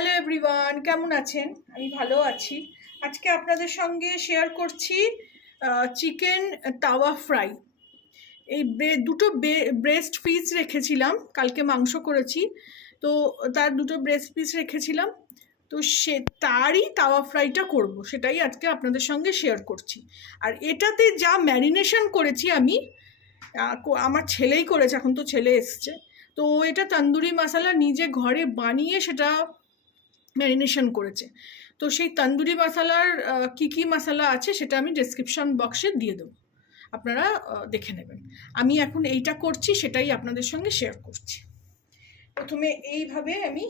Hello everyone, কেমন আছেন? আমি ভালো আছি। আজকে আপনাদের সঙ্গে শেয়ার করছি চিকেন তাওয়া ফ্রাই। এই দুটো ব্রেস্ট পিস রেখেছিলাম, কালকে মাংস করেছি, তো তার দুটো ব্রেস্ট পিস রেখেছিলাম, তো তারই তাওয়া ফ্রাইটা করব, সেটাই আজকে আপনাদের সঙ্গে শেয়ার করছি। আর এটাতে যা ম্যারিনেশন করেছি আমি, আমার ছেলেই করেছে, এখন তো ছেলে এসছে, তো এটা তন্দুরি মশলা নিজে ঘরে বানিয়ে সেটা ম্যারিনেশন করেছে। তো সেই তন্দুরি মশলার কী কী মশলা আছে সেটা আমি ডেসক্রিপশন বক্সে দিয়ে দেবো, আপনারা দেখে নেবেন। আমি এখন এইটা করছি, সেটাই আপনাদের সঙ্গে শেয়ার করছি। প্রথমে এইভাবে আমি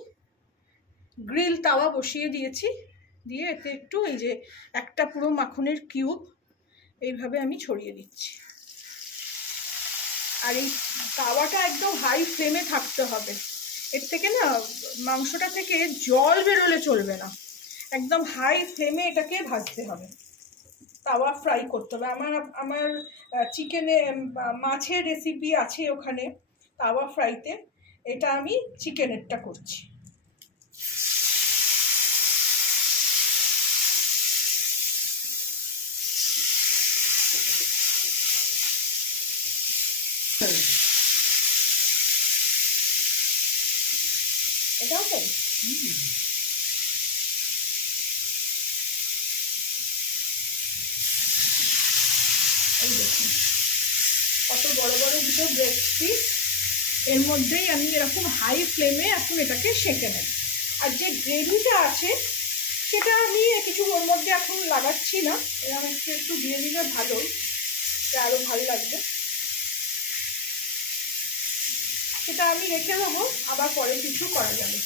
গ্রিল তাওয়া বসিয়ে দিয়েছি, দিয়ে এতে একটু এই যে একটা পুরো মাখনের কিউব এইভাবে আমি ছড়িয়ে দিচ্ছি। আর এই তাওয়াটা একদম হাই ফ্লেমে থাকতে হবে, এর থেকে না মাংসটা থেকে জল বেরোলে চলবে না, একদম হাই ফ্লেমে এটাকে ভাজতে হবে, তাওয়া ফ্রাই করতে হবে। আমার চিকেনে মাছের রেসিপি আছে ওখানে তাওয়া ফ্রাইতে, এটা আমি চিকেনেরটা করছি। এটাও তাই। এই দেখুন কত বড় বড় দুটো ব্রেস্ট পিস, এর মধ্যেই আমি এরকম হাই ফ্লেমে এখন এটাকে সেঁকে নেব। আর যে গ্রেভিটা আছে সেটা আমি কিছু ওর মধ্যে এখন লাগাচ্ছি না, এরকম একটু একটু দিয়ে দিলে ভালোই, আরও ভালো লাগবে। সেটা আমি রেখে দেবো, আবার পরে কিছু করা যাবে।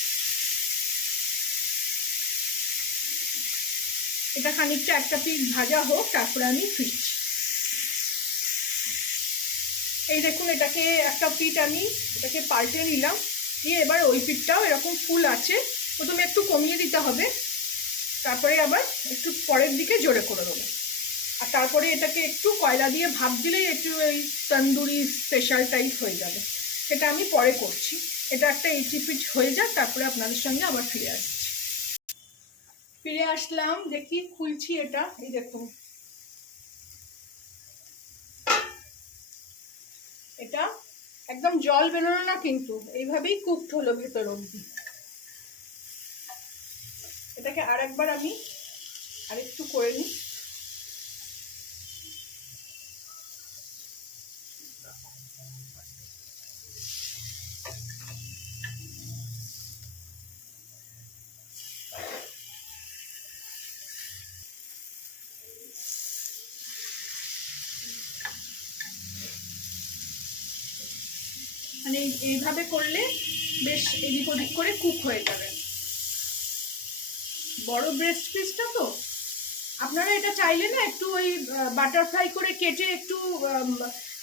এটা খানিকটা একটা পিস ভাজা হোক, তারপরে আমি ফিরছি। এই দেখুন, এটাকে একটা পিঠ আমি এটাকে পাল্টে নিলাম, দিয়ে এবার ওই পিঠটাও এরকম ফুল আছে, প্রথমে একটু কমিয়ে দিতে হবে, তারপরে আবার একটু পরের দিকে জোরে করে দেবো। আর তারপরে এটাকে একটু কয়লা দিয়ে ভাপ দিলেই একটু এই তন্দুরি স্পেশাল টাইপ হয়ে যাবে, সেটা আমি পরে করছি। এটা একটা 80 পিঠ হয়ে যাক, তারপরে আপনাদের সঙ্গে আবার ফিরে আসছি। ফিরে আসলাম, দেখি খুলছি এটা, এই দেখুন এটা একদম জল বেরোলো না, কিন্তু এইভাবেই কুকড হলো ভেতর অবধি। এটাকে আরেকবার আমি আরেকটু করে নিই। মানে এইভাবে করলে বেশ এদিক ওদিক করে কুক হয়ে যাবে। বড় ব্রেস্ট পিসটা তো আপনারা এটা চাইলে না একটু ওই বাটারফ্লাই করে কেটে একটু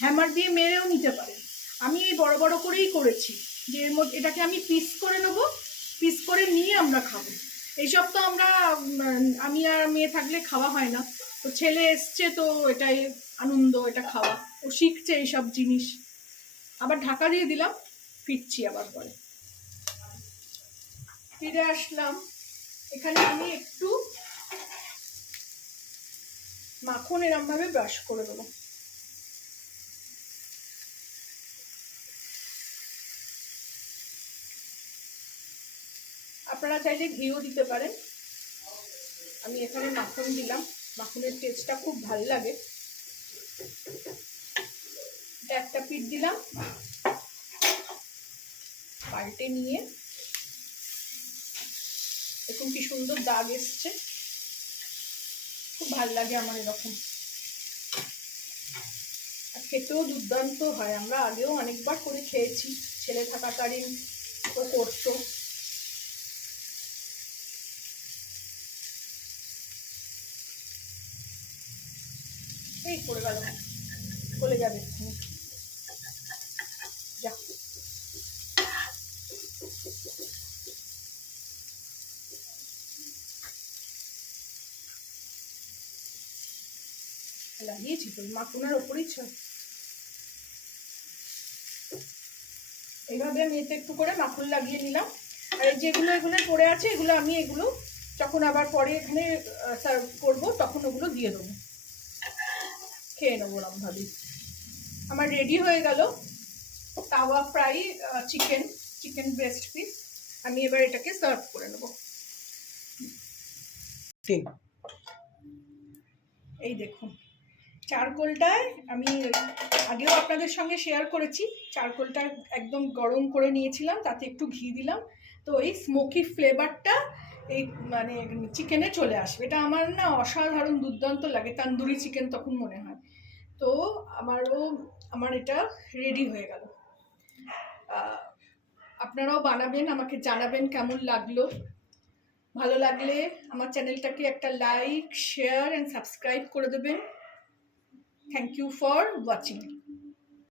হ্যামার দিয়ে মেরেও নিতে পারেন। আমি এই বড় বড় করেই করেছি, যে এর মধ্যে এটাকে আমি পিস করে নেবো, পিস করে নিয়ে আমরা খাবো। এইসব তো আমরা আমি আর মেয়ে থাকলে খাওয়া হয় না, তো ছেলে এসছে তো এটাই আনন্দ, এটা খাওয়া, ও শিখছে এইসব জিনিস। আবার ঢাকা দিয়ে দিলাম, ফিরছি আবার পরে। ফিরে আসলাম, এখানে আমি একটু মাখন এরম ভাবে ব্রাশ করে দেবো। আপনারা চাইলে ঘিও দিতে পারেন, আমি এখানে মাখন দিলাম, মাখনের টেস্টটা খুব ভালো লাগে। একটা পিঠ দিলাম, পাল্টে নিয়ে দেখুন কি সুন্দর দাগ এসছে, খুব ভালো লাগে আমার এরকম, আর খেতেও দুর্দান্ত হয়। আমরা আগেও অনেকবার করে খেয়েছি, ছেলে থাকাকালীন ও করতো। এই পড়ে গেল, চলে যাবে যা। লাগিয়েছি তো মাখনের ওপরেই ছয়, এইভাবে আমি এতে একটু করে মাখন লাগিয়ে নিলাম। আর যেগুলো এগুলো পড়ে আছে এগুলো আমি এগুলো যখন আবার পরে এখানে সার্ভ করবো তখন ওগুলো দিয়ে দেবো, খেয়ে নেবো ওরমভাবেই। আমার রেডি হয়ে গেল তাওয়া ফ্রাই চিকেন ব্রেস্ট পিস। আমি এবার এটাকে সার্ভ করে নেব। এই দেখুন চারকোলটায় আমি আগেও আপনাদের সঙ্গে শেয়ার করেছি, চারকোলটা একদম গরম করে নিয়েছিলাম, তাতে একটু ঘি দিলাম, তো এই স্মোকি ফ্লেভারটা এই মানে চিকেনে চলে আসবে। এটা আমার না অসাধারণ দুর্দান্ত লাগে, তান্দুরি চিকেন তখন মনে হয়। তো আমার এটা রেডি হয়ে গেল। আপনারাও বানাবেন, আমাকে জানাবেন কেমন লাগলো। ভালো লাগলে আমার চ্যানেলটাকে একটা লাইক, শেয়ার অ্যান্ড সাবস্ক্রাইব করে দেবেন। Thank you for watching.